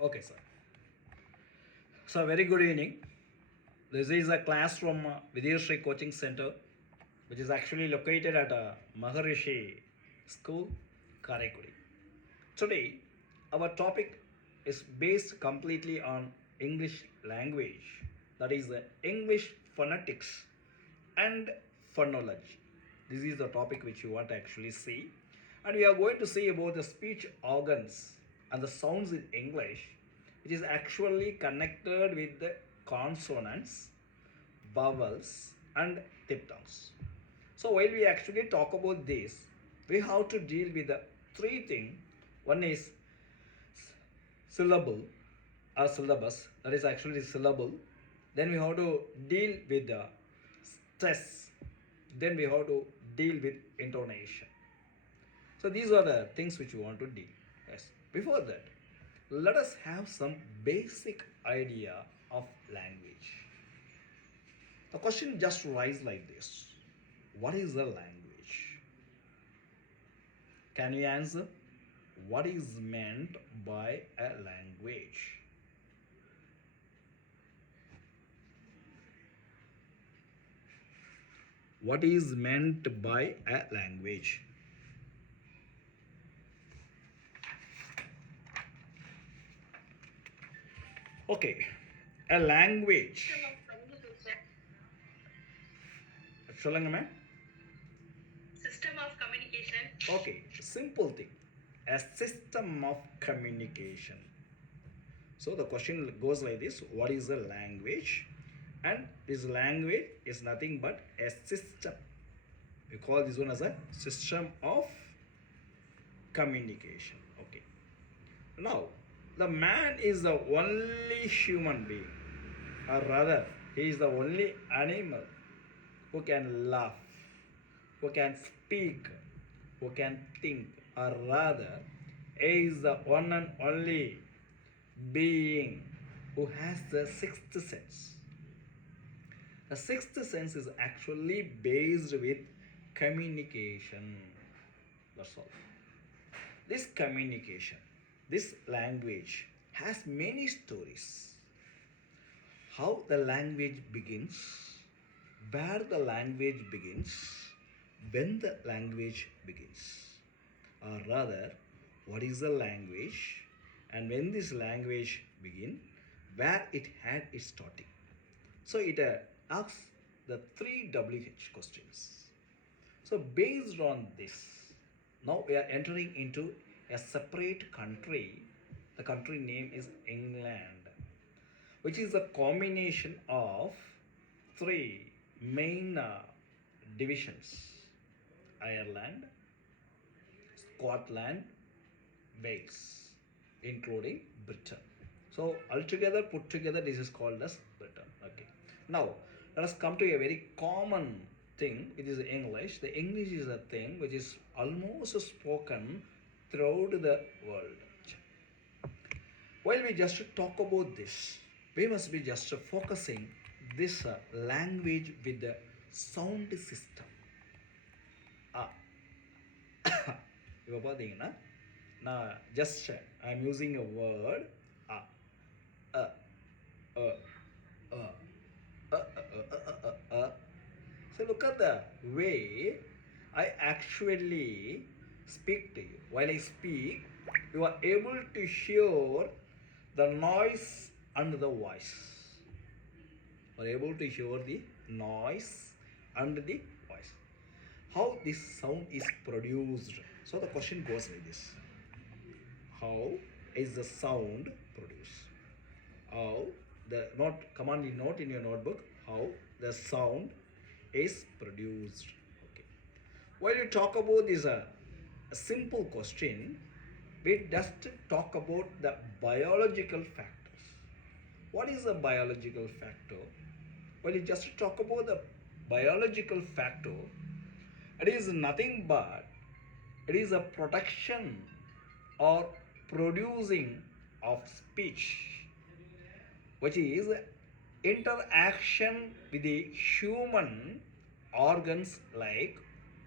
Okay, sir. So, very good evening. This is a class from Vidyashri Coaching Center, which is actually located at Maharishi School, Karaikuri. Today, our topic is based completely on English language, that is, English phonetics and phonology. This is the topic which you want to actually see. And we are going to see about the speech organs and the sounds in English, which is actually connected with the consonants, vowels, and diphthongs. So while we actually talk about this, we have to deal with the three things. One is syllable or syllabus, that is actually syllable. Then we have to deal with the stress. Then we have to deal with intonation. So these are the things which we want to deal. Yes. Before that, let us have some basic idea of language. The question just rises like this: what is a language? Can you answer? What is meant by a language? What is meant by a language? Okay, a language. சொல்லுங்க ma'am. System of communication. Okay, simple thing. A system of communication. So the question goes like this: what is a language? And this language is nothing but a system. We call this one as a system of communication. Okay. Now, the man is the only human being, or rather, he is the only animal who can laugh, who can speak, who can think, or rather, he is the one and only being who has the sixth sense. The sixth sense is actually based with communication. That's all. This communication, this language has many stories. How the language begins, where the language begins, when the language begins, or rather, what is the language, and when this language begin, where it had its starting. So it asks the three WH questions. So based on this, now we are entering into a separate country. The country name is England, which is a combination of three main divisions: Ireland, Scotland, Wales, including Britain. So altogether, put together, this is called as Britain. Okay. Now let us come to a very common thing, which is English. The English is a thing which is almost spoken throughout the world. While we just talk about this, we must be just focusing this language with the sound system. இப்போ பார்த்தீங்கன்னா நான் just I am using a word a a a a So look at the way I actually speak to you. While I speak, you are able to hear the noise and the voice. You are able to hear the noise and the voice. How this sound is produced. So the question goes like this: how is the sound produced? How the note command in note in your notebook, how the sound is produced. Okay. While you talk about this a simple question, we just talk about the biological factors. What is a biological factor? Well, you just talk about the biological factor, it is nothing but it is a production or producing of speech, which is interaction with the human organs like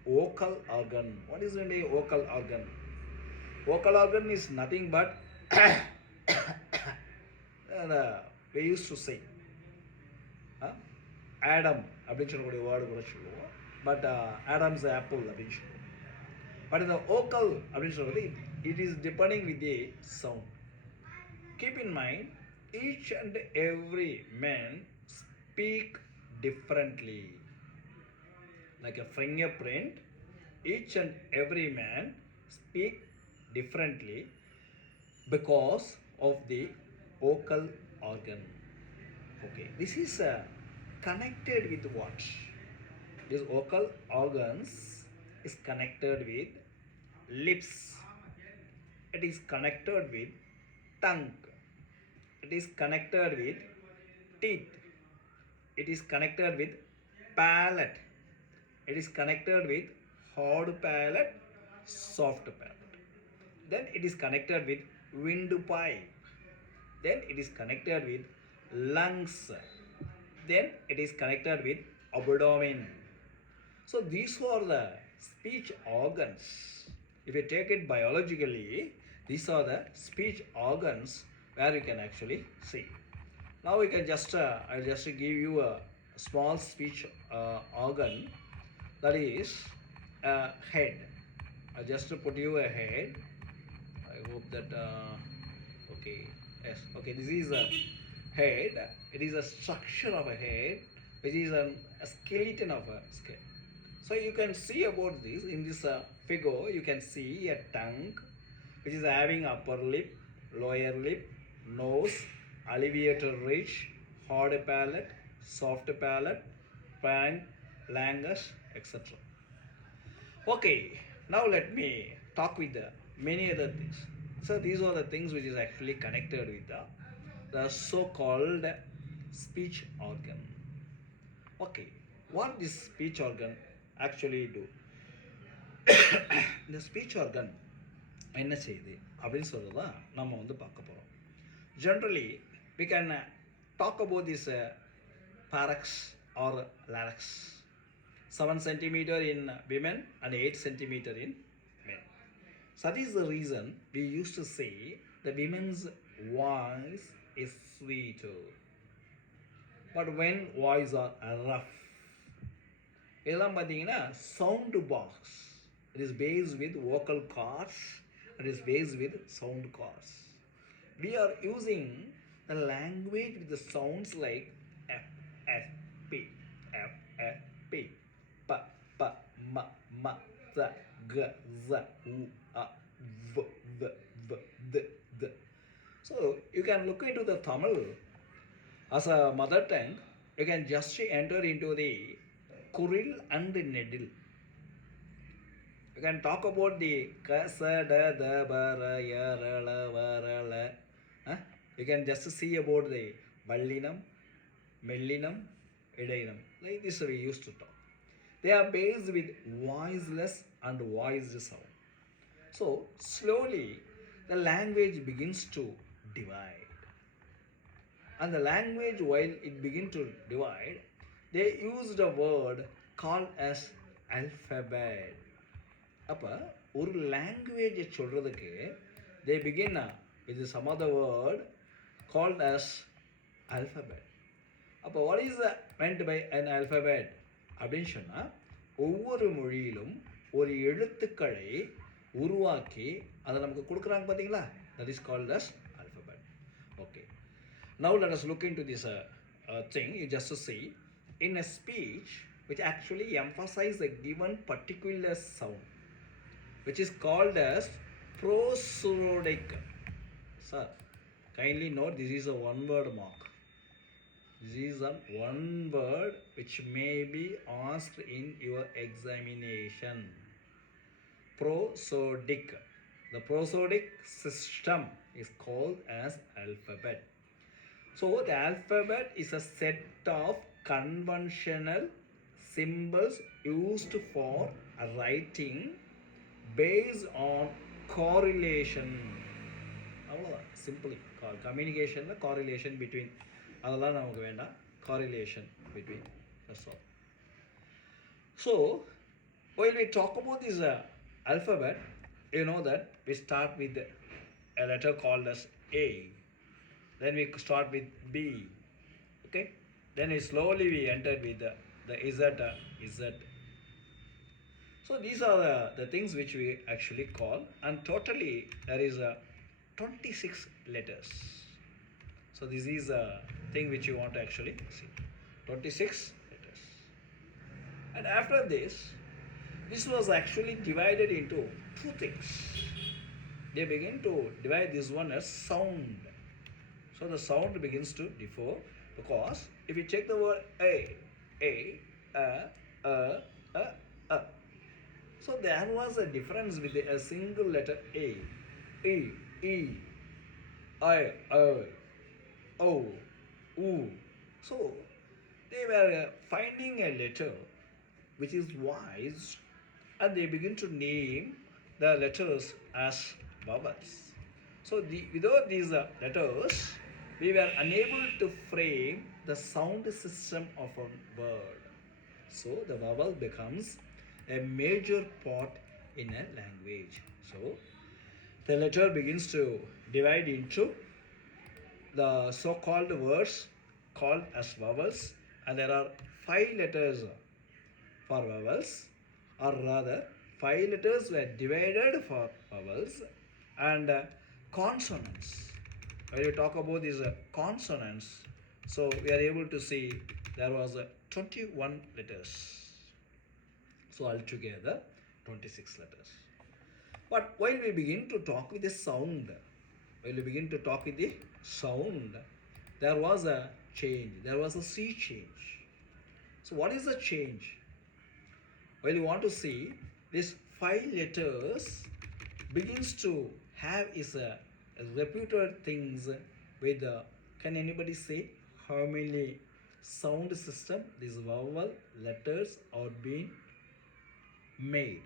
vocal organ. What is the vocal organ? Vocal organ is nothing but we used to say Adam அப்படின்னு சொல்லக்கூடிய word கூட சொல்லுவோம். But Adams apple அப்படின்னு சொல்லுவோம். But இந்த ஓக்கல் அப்படின்னு சொல்கிறது it is depending with the sound. Keep in mind, each and every man speak differently. Like a fingerprint, each and every man speak differently because of the vocal organ. Okay, this is connected with what? These vocal organs is connected with lips. It is connected with tongue. It is connected with teeth. It is connected with palate. It is connected with hard palate, soft palate. Then it is connected with windpipe. Then it is connected with lungs. Then it is connected with abdomen. So these are the speech organs. If you take it biologically, these are the speech organs where you can actually see. Now we can just I'll just give you a small speech organ, that is head. I just put you a head. I hope that okay, yes, okay, this is a head. It is a structure of a head which is a skeleton of a skull. So you can see about this in this figure. You can see a tongue which is having upper lip, lower lip, nose, alveolar ridge, hard palate, soft palate, pharynx, larynx, etc. Okay, now let me talk with the many other things. So these are the things which is actually connected with the so-called speech organ. Okay, what this speech organ actually do? இந்த speech organ என்ன செய்யுது அப்படின்னு சொல்கிறது தான் நம்ம வந்து பார்க்க போகிறோம். Generally we can talk about this pharynx or larynx. 7 centimeter in women and 8 centimeter in men. So that is the reason we used to say the women's voice is sweeter. But when voice are rough, இதெல்லாம் பார்த்தீங்கன்னா sound box. It is based with vocal cords. It is based with sound cords. We are using the language with the sounds like F, F, P, F, F, P, P, P, M, M, Z, G, Z, U, A, V, V, V, D, D. So you can look into the Tamil as a mother tongue. You can just enter into the Kuril and the Nedil. You can talk about the Kasa, Da, Da, Bara, Ya, Ra, La, Va, Ra, La. You can just see about the Ballinam, Mellinam, Idainam. Like this we used to talk. They are based with voiceless and voiced sound. So slowly the language begins to divide. And the language, while it begins to divide, they used a word called as alphabet. அப்போ ஒரு லாங்குவேஜை சொல்கிறதுக்கு they begin with some other word called as alphabet. அப்போ what is meant by an alphabet அப்படின்னு சொன்னால் ஒவ்வொரு மொழியிலும் ஒரு எழுத்துக்களை உருவாக்கி அதை நமக்கு கொடுக்குறாங்க பார்த்தீங்களா, that is called as alphabet. Okay, now let us look into this thing. You just see in a speech which actually emphasize a given particular sound, which is called as prosodic. Sir, kindly note this is a one word mark. This is a one word which may be asked in your examination. Prosodic. The prosodic system is called as alphabet. So the alphabet is a set of conventional symbols used for writing based on correlation. அவ்வளோதான், simply கம்யூனிகேஷனில் correlation between, அதெல்லாம் நமக்கு வேண்டாம், correlation between, that's all. So while we talk about this alphabet, you know that we start with a letter called as A. Then we start with B. Okay. Then we slowly we entered with the Z. Z. So these are the things which we actually call, and totally there is 26 letters. So this is a thing which you want to actually see. 26 letters. And after this was actually divided into two things. They begin to divide this one as sound. So the sound begins to differ, because if you check the word a, a, a, a. So there was a difference with a single letter A, E, I, O, U. So they were finding a letter which is wise, and they begin to name the letters as vowels. So without these letters, we were unable to frame the sound system of a word. So the vowel becomes a major part in a language. So the letter begins to divide into the so-called words called as vowels, and there are 5 letters for vowels, or rather 5 letters were divided for vowels, and consonants. When we talk about these consonants, so we are able to see there was 21 letters. So altogether 26 letters. But while we begin to talk with the sound, there was a change. There was a sea change. So what is the change? Well, you want to see these 5 letters begins to have is a reputed things with can anybody say how many sound system these vowel letters are being made?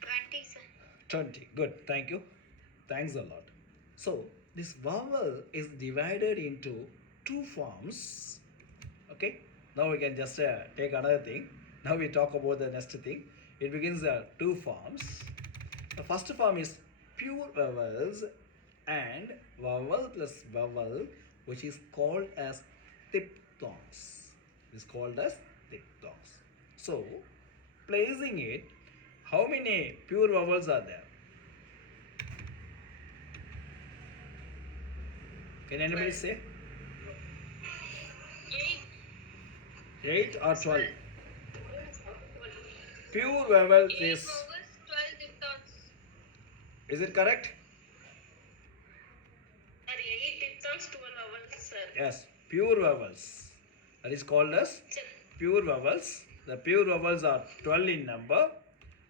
20, sir. 20. Good. Thank you. Thanks a lot. So this vowel is divided into two forms. Okay. Now we can just take another thing. Now we talk about the next thing. It begins two forms. The first form is pure vowels and vowel plus vowel, which is called as diphthongs. It is called as diphthongs. So placing it, how many pure vowels are there? Can anybody say? 8. 8 or 12? Pure vowels 8 is. vowels, 12 diphthongs. Is it correct? Sir, 8 diphthongs, 12 vowels, sir. Yes, pure vowels. That is called as Sir. pure vowels. The pure vowels are 12 in number,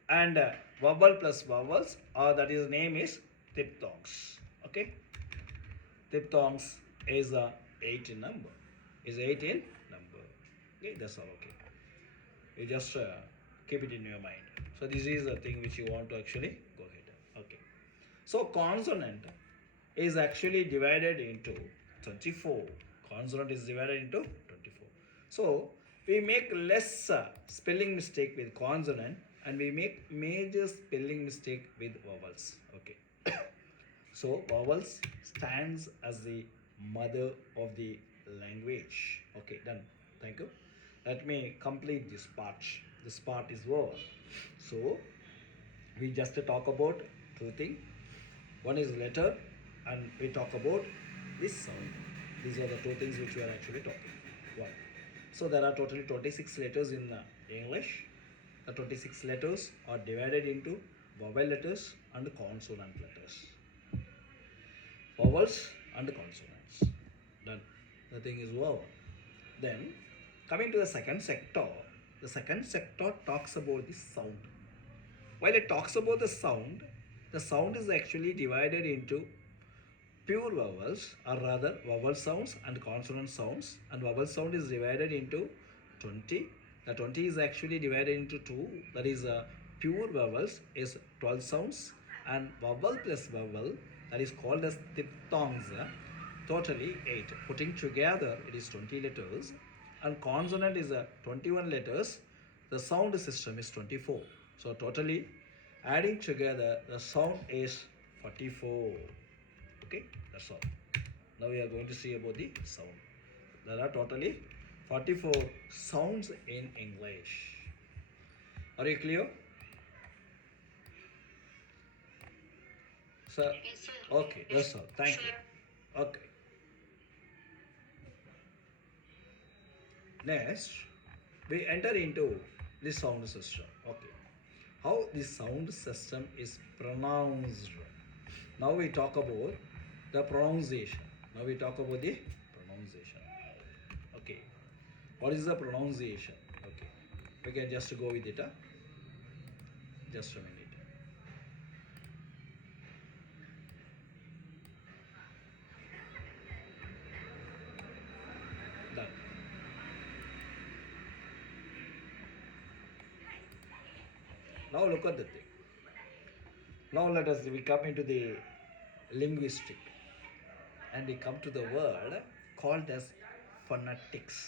and vowel plus vowels, or that is name is diphthongs. Okay, diphthongs is 8 in number. Is 8 in number. Okay, that's all. Okay, you just keep it in your mind. So this is the thing which you want to actually go ahead. Okay. So consonant is actually divided into 24. Consonant is divided into 24. So we make less spelling mistake with consonant, and we make major spelling mistake with vowels. Okay. So vowels stands as the mother of the language. Okay, done. Thank you. Let me complete this part. This part is over. So we just talk about two things. One is letter, and we talk about this sound. These are the two things which we are actually talking. One. So there are totally 26 letters in English. The 26 letters are divided into vowel letters and consonant letters. Vowels and consonants. Done. The thing is over. Then coming to the second sector talks about the sound. While it talks about the sound is actually divided into pure vowels, or rather vowel sounds and consonant sounds, and vowel sound is divided into 20. The 20 is actually divided into 2, that is pure vowels is 12 sounds, and vowel plus vowel, that is called as diphthongs, totally 8. Putting together it is 20 letters, and consonant is 21 letters. The sound system is 24. So totally Adding together the sound is 44. Okay, that's all. Now we are going to see about the sound. There are totally 44 sounds in English. Are you clear? Sir? Yes, sir. Okay, that's all. Thank you. Okay. Next, we enter into the sound system. Okay. How the sound system is pronounced. Now we talk about the pronunciation. Now we talk about the pronunciation. Okay. What is the pronunciation? Okay. We can just go with it. Just a minute. Done. Now look at the thing. Now let us we come into the linguistic and we come to the word called as phonetics.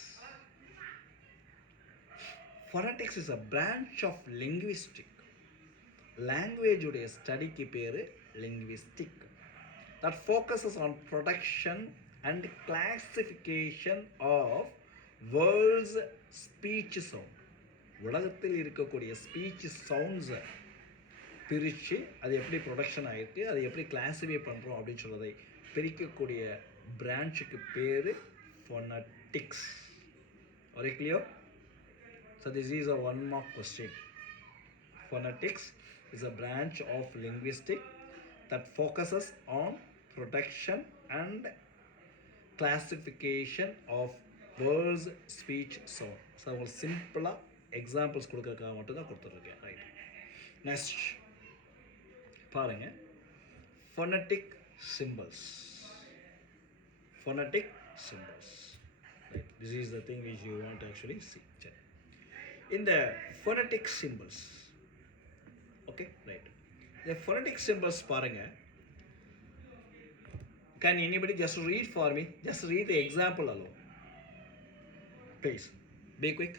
Phonetics is a branch of linguistic. Language studyக்கு பேரு linguistic that focuses on production and classification of world's speech sound. உலகத்தில் இருக்கக்கூடிய speech சவுண்ட்ஸை பிரித்து அது எப்படி production ஆகிருக்கு அதை எப்படி classify பண்ணுறோம் அப்படின்னு சொல்கிறதை பிரிக்கக்கூடிய பிரான்ச்சுக்கு பேர் phonetics. Are you clear? So this is a one mark question. Phonetics is a branch of linguistics that focuses on production and classification of words speech sound. So ஒரு சிம்பிளாக எக்ஸாம்பிள்ஸ் கொடுக்கறதுக்காக மட்டும்தான் கொடுத்துருக்கேன். ரைட். நெக்ஸ்ட் பாருங்க, phonetic symbols. Phonetic symbols. Right. This is the thing which you want to actually see. In the phonetic symbols. Okay, right. The phonetic symbols பாருங்க. Can anybody just read for me? Just read the example alone. Please, be quick.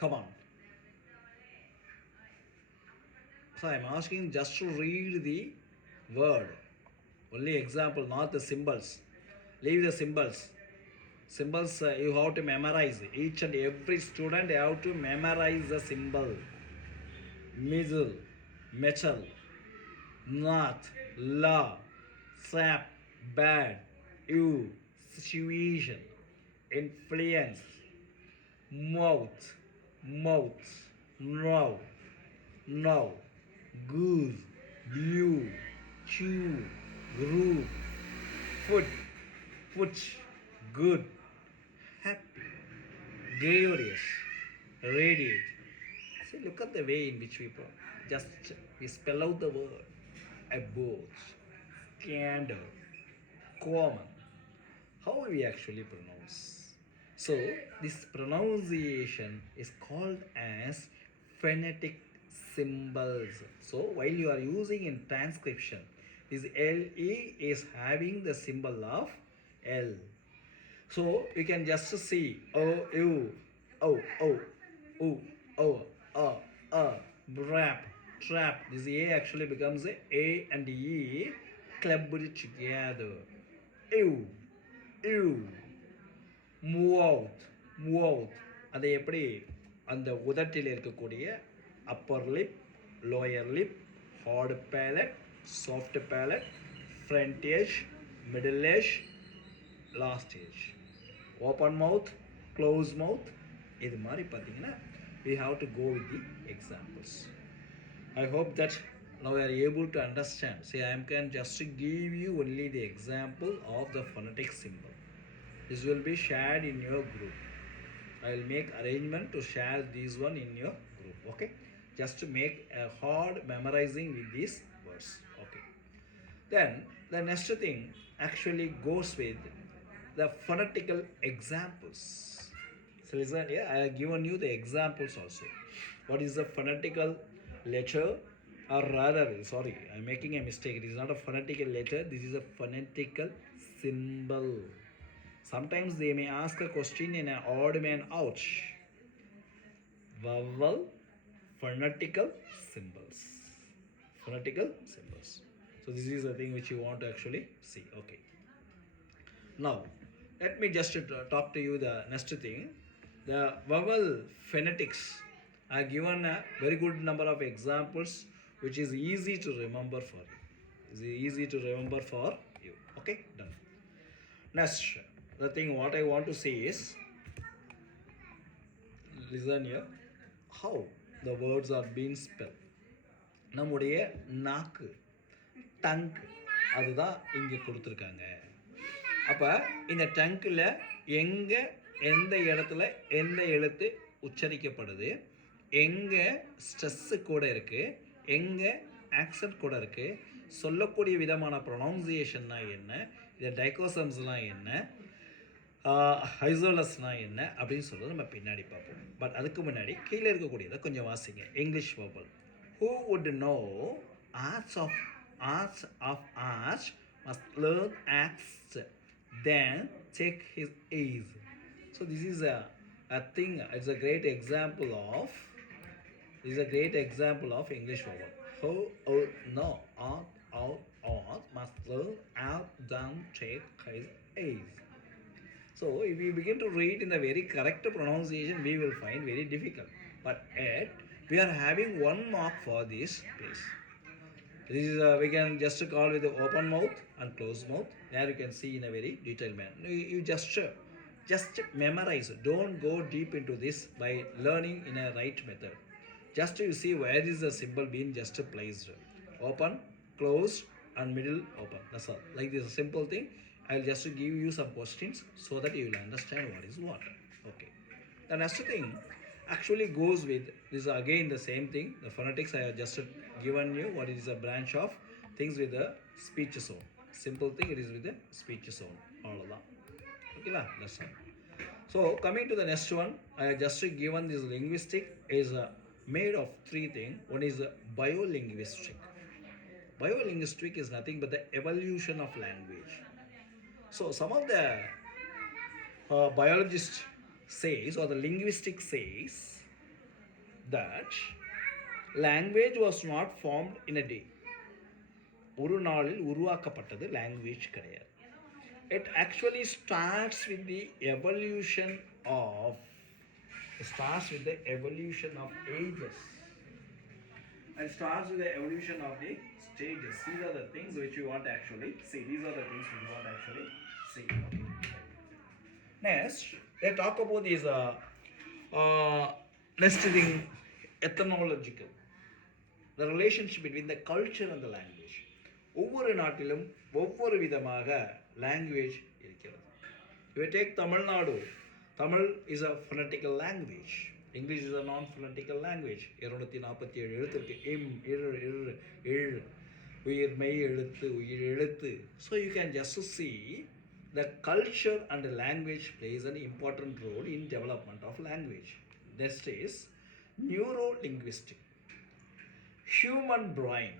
Come on. So I am asking just to read the word. Only example, not the symbols. Leave the symbols. Symbols you have to memorize. Each and every student have to memorize the symbol. Middle, metal, not, la, sap, bad, you, situation, influence, mouth, mouth, now, now, goose, blue, chew, group, foot, foot, good, happy, glorious, radiate. See, look at the way in which we spell out the word. Above, scandal, common. How we actually pronounce? So this pronunciation is called as phonetic symbols. So while you are using in transcription, this LE is having the symbol of L. So you can just see O, U, O, O, O, O, rap, trap. This A actually becomes A and E clubbed together. Ew, ew. Move out, move out. அதை எப்படி அந்த உதட்டில் இருக்கக்கூடிய upper lip, lower lip, hard palate, soft palate, front edge, middle edge, last edge. Open mouth, close mouth. இது மாதிரி பார்த்தீங்கன்னா we have to go with the examples. I hope that now you are able to understand. See, I can just give you only the example of the phonetic symbol. This will be shared in your group. I will make arrangement to share this one in your group. Okay, just to make a hard memorizing with these words. Okay, then the next thing actually goes with the phonetical examples. So listen here, I have given you the examples also. What is the phonetical letter or rather, sorry, I'm making a mistake. It is not a phonetical letter, this is a phonetical symbol. Sometimes they may ask a question in an odd man out. Vowel, phonetical symbols. Phonetical symbols. So this is the thing which you want to actually see. Okay. Now, let me just talk to you the next thing. The vowel phonetics. I have given a very good number of examples which is easy to remember for you. Is easy to remember for you. Okay, done. Next, the thing what I want to say is, listen here, how the words are being spelled. நம்முடைய நாக்கு tongue அதுதான் இங்கே கொடுத்துருக்காங்க. அப்போ இந்த டங்கில் எங்கே எந்த இடத்துல எந்த எழுத்து உச்சரிக்கப்படுது, எங்கே ஸ்ட்ரெஸ்ஸு கூட இருக்குது, எங்கே ஆக்சன்ட் கூட இருக்குது, சொல்லக்கூடிய விதமான ப்ரொனவுன்சியேஷன்னா என்ன, இந்த டைகோசம்ஸ்லாம் என்ன, ஹைசோலஸ்னால் என்ன அப்படின்னு சொல்கிறது நம்ம பின்னாடி பார்ப்போம். பட் அதுக்கு முன்னாடி கீழே இருக்கக்கூடியதை கொஞ்சம் வாசிங்க. English verbal. Who would know arts of arts must learn acts, then take his ease. So this is a thing. It's a great example of. This is a great example of English vowel. Who would know art must learn out, then take his ease. So if we begin to read in the very correct pronunciation, we will find very difficult. But yet we are having one mark for this place. This is we can just call with the open mouth and closed mouth. There you can see in a very detailed manner. You just memorize. Don't go deep into this by learning in a right method. Just you see where is the symbol being just placed. Open, closed, and middle open. That's all. Like this simple thing. I'll just give you some questions so that you will understand what is what. Okay. The next thing actually goes with this is again the same thing. The phonetics I have just given you what is a branch of things with the speech zone. Simple thing, it is with the speech zone. All of that. Okay, that's all. So coming to the next one, I have just given this linguistic is made of three things. One is biolinguistic. Biolinguistic is nothing but the evolution of language. So some of the biologists says or the linguistic says that language was not formed in a day. ஒரு நாளில் உருவாக்கப்பட்டது language கிடையாது. It actually starts with the evolution of ages. It starts with the evolution of the stages. These are the things which we want to actually see. These are the things we want to actually see. Okay. Next, they talk about this next thing, ethnological. The relationship between the culture and the language. ஒவ்வொரு நாட்டிலும் ஒவ்வொரு விதமாக language இருக்கிறது. If you take Tamil Nadu, Tamil is a phonetical language. English is a non-phonetical language. 247 எழுத்து இருக்கு. இம், இர், இழ், உயிர், மெய் எழுத்து, உயிர் எழுத்து. So you can just see the culture and the language plays an important role in development of language. Next is neuro-linguistic. Human brain.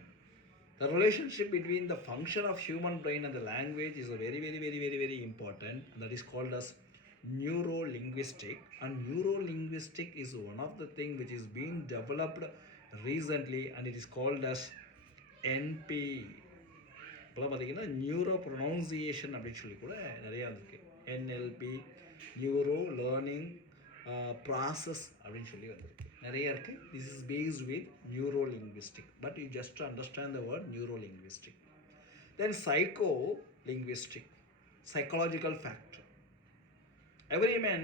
The relationship between the function of human brain and the language is a very important, and that is called as neuro-linguistic. And neuro-linguistic is one of the things which is being developed recently, and it is called as NP. இப்போலாம் பார்த்தீங்கன்னா neuro pronunciation அப்படின்னு சொல்லி கூட நிறையா இருக்குது. NLP, neuro learning process அப்படின்னு சொல்லி வந்திருக்கு, நிறையா இருக்குது. This is based with neuro linguistic. But you just understand the word neuro linguistic. Then psycho linguistic, psychological factor. Every man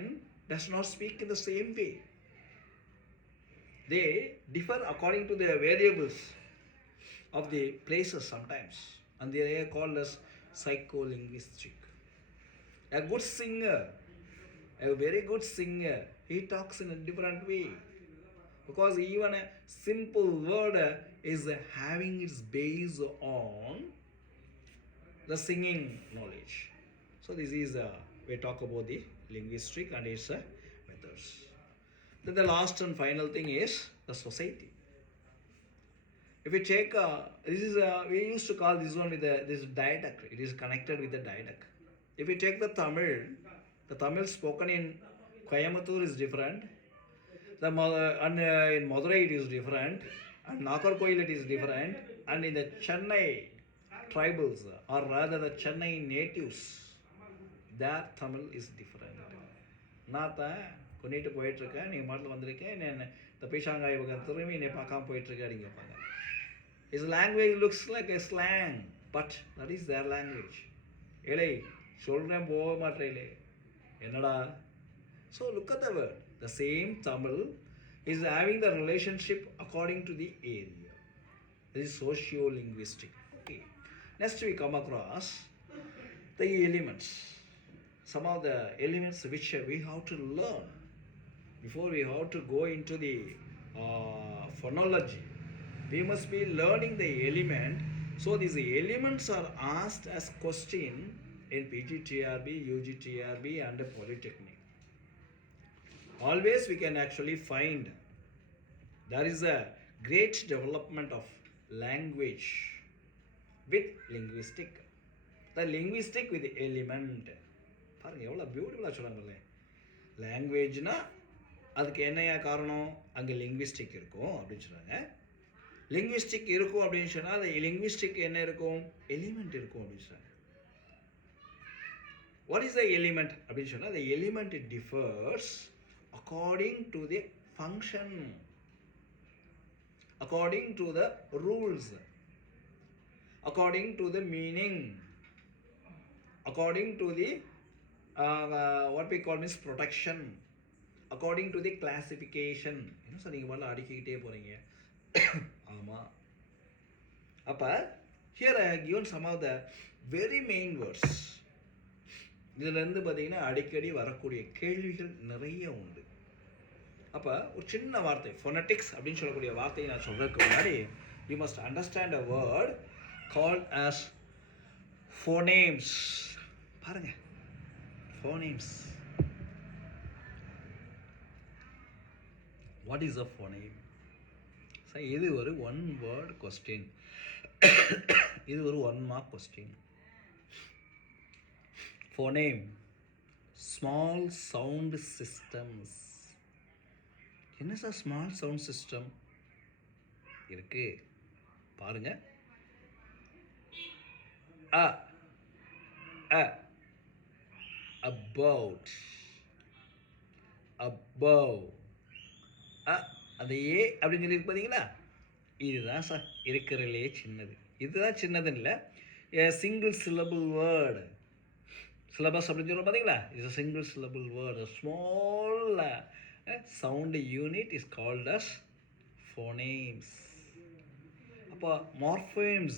does not speak in the same way. They differ according to the variables of the places sometimes, and they are called as psycholinguistic. A good singer, a very good singer, he talks in a different way, because even a simple word is having its base on the singing knowledge. So this is we talk about the linguistic and its methods. Then the last and final thing is the society. If you take, this is we used to call this one with this diadoc. It is connected with the diadoc. If you take the Tamil spoken in Coimbatore is different. And in Madurai it is different, and Nagarkoil it is different, and in the Chennai tribals, or rather the Chennai natives, their Tamil is different. நான் கொண்டுட்டு போயிட்டுருக்கேன், நீ மாட்டில் வந்திருக்கேன், இந்த பீஷாங்காய் பக்கம் திரும்பி என்னை பார்க்காம போயிட்டுருக்கேன் அப்படின்னு கேட்பாங்க. His language looks like a slang, but that is their language. ஏலே சொல்கிறேன் போக மாட்டேலே என்னடா. So look at the word. The same Tamil is having the relationship according to the area. This is socio-linguistic. Okay. Next we come across the elements. Some of the elements which we have to learn before we have to go into the phonology. We must be learning the element. So these elements are asked as question in PGTRB, UGTRB and Polytechnic. Always we can actually find there is a great development of language with linguistic. The linguistic with the element. பாருங்க எவ்வளோ பியூட்டிஃபுல்லாக சொல்கிறாங்களே. லாங்குவேஜ்னா அதுக்கு என்னையா காரணம், அங்கே linguistic இருக்கும் அப்படின்னு சொல்கிறாங்க. லிங்குவிஸ்டிக் இருக்கும் அப்படின்னு சொன்னால் அது லிங்குவிஸ்டிக் என்ன இருக்கும், எலிமெண்ட் இருக்கும் அப்படின்னு சொல்கிறாங்க. வாட் இஸ் த எலிமெண்ட் அப்படின்னு சொன்னால், the element differs according to the function, according to the rules, according to the meaning, according to the what we call means protection, according to the classification. என்ன sir நீங்கள் வரல அடிக்கிட்டே போகிறீங்க. ஆமாம். அப்போ here I have given some of the very main words. இதிலேருந்து பார்த்தீங்கன்னா அடிக்கடி வரக்கூடிய கேள்விகள் நிறைய உண்டு. அப்போ ஒரு சின்ன வார்த்தை ஃபோனட்டிக்ஸ் அப்படின்னு சொல்லக்கூடிய வார்த்தையை நான் சொல்கிறதுக்கு முன்னாடி you must understand a word called as phonemes. பாருங்கள், phonemes. What is a phoneme? So இது ஒரு one word question. இது ஒரு 1 mark question. Phoneme, small sound systems. என்ன சார் small sound system இருக்கு பாருங்க. About, above, அந்த ஏ அப்படின்னு சொல்லி பார்த்தீங்களா, இதுதான் சார் இருக்கிறதுலே சின்னது. இதுதான் சின்னதுன்னு இல்லை, சிங்கிள் சிலபிள் வேர்டு. சிலபஸ் அப்படின்னு சொல்ல பார்த்தீங்களா, it's a single syllable word. A small sound unit is called as phonemes. அப்போ morphemes,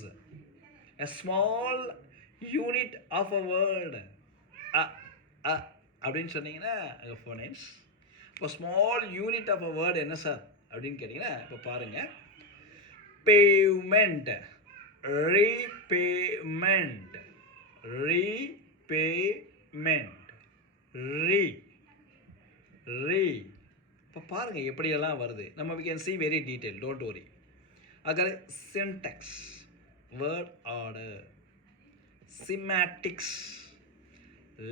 a small unit of a word. அப்படின்னு சொன்னீங்கன்னா ஃபோனேம்ஸ். இப்போ small unit of a word என்ன சார் அப்படின்னு கேட்டிங்கன்னா, இப்போ பாருங்கள், பேவ்மெண்ட், ரீபேமெண்ட், ரீபேமெண்ட், ரீ. இப்போ பாருங்கள் எப்படியெல்லாம் வருது. நம்ம we can see very detail, don't worry. अगर syntax, word order, semantics,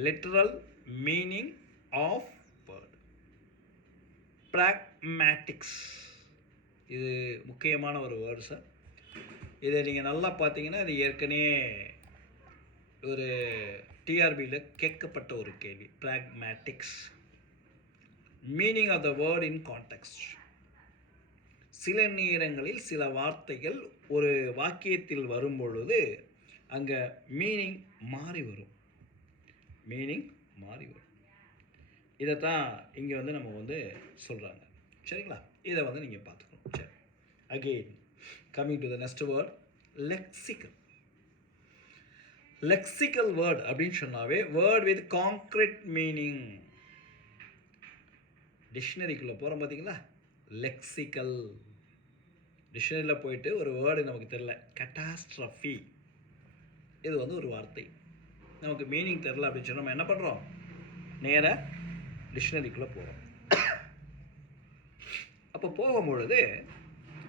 literal meaning of word, pragmatics. இது முக்கியமான ஒரு வேர்டு சார். இதை நீங்கள் நல்லா பார்த்தீங்கன்னா இது ஏற்கனவே ஒரு டிஆர்பியில் கேட்கப்பட்ட ஒரு கேள்வி. pragmatics, meaning of the word in context. சில நேரங்களில் சில வார்த்தைகள் ஒரு வாக்கியத்தில் வரும் பொழுது அங்கே மீனிங் மாறி வரும். இதைத்தான் இங்கே வந்து நம்ம வந்து சொல்கிறாங்க. சரிங்களா, இதை வந்து நீங்கள் பார்த்துக்கணும். சரி, again coming to the next word, lexical. Lexical word அப்படின்னு சொன்னாவே வேர்ட் வித் கான்க்ரீட் மீனிங். டிக்ஷனரிக்குள்ளே போகிறோம் பார்த்தீங்களா, லெக்சிக்கல். டிக்ஷனரியில் போயிட்டு ஒரு வேர்டு நமக்கு தெரியல, கட்டாஸ்ட்ரஃபி, இது வந்து ஒரு வார்த்தை, நமக்கு மீனிங் தெரில அப்படின்னு சொன்னால் நம்ம என்ன பண்ணுறோம், நேராக டிக்ஷனரிக்குள்ளே போகிறோம். அப்போ போகும்பொழுது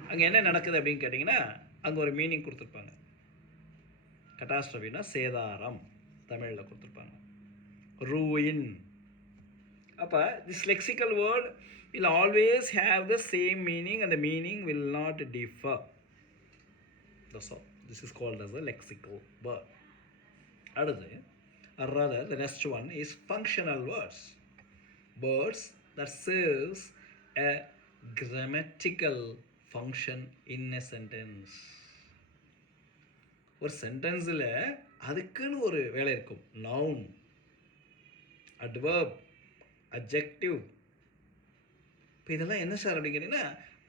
அங்கே என்ன நடக்குது அப்படின்னு கேட்டிங்கன்னா அங்கே ஒரு மீனிங் கொடுத்துருப்பாங்க. கட்டாஸ்ட்ரஃபின்னா சேதாரம் தமிழில் கொடுத்துருப்பாங்க. ரூயின். அப்போ this lexical word will always have the same meaning and the meaning will not differ. That's all. This is called as a lexical word. அடுத்து, or rather the next one is functional words. Words that serves a grammatical function in a sentence. ஒரு சென்டென்ஸில் அதுக்குன்னு ஒரு வேலை இருக்கும். Noun, adverb, adjective. இப்போ இதெல்லாம் என்ன sir அப்படிங்கிறீங்கன்னா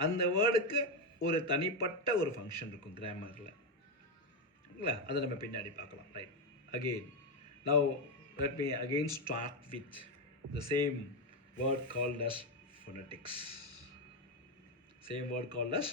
அந்த வேர்டுக்கு ஒரு தனிப்பட்ட ஒரு ஃபங்க்ஷன் இருக்கும் கிராமரில். இல்லைங்களா? அதை நம்ம பின்னாடி பார்க்கலாம். Right. Again now let me again start with the same word called as phonetics. Same word called as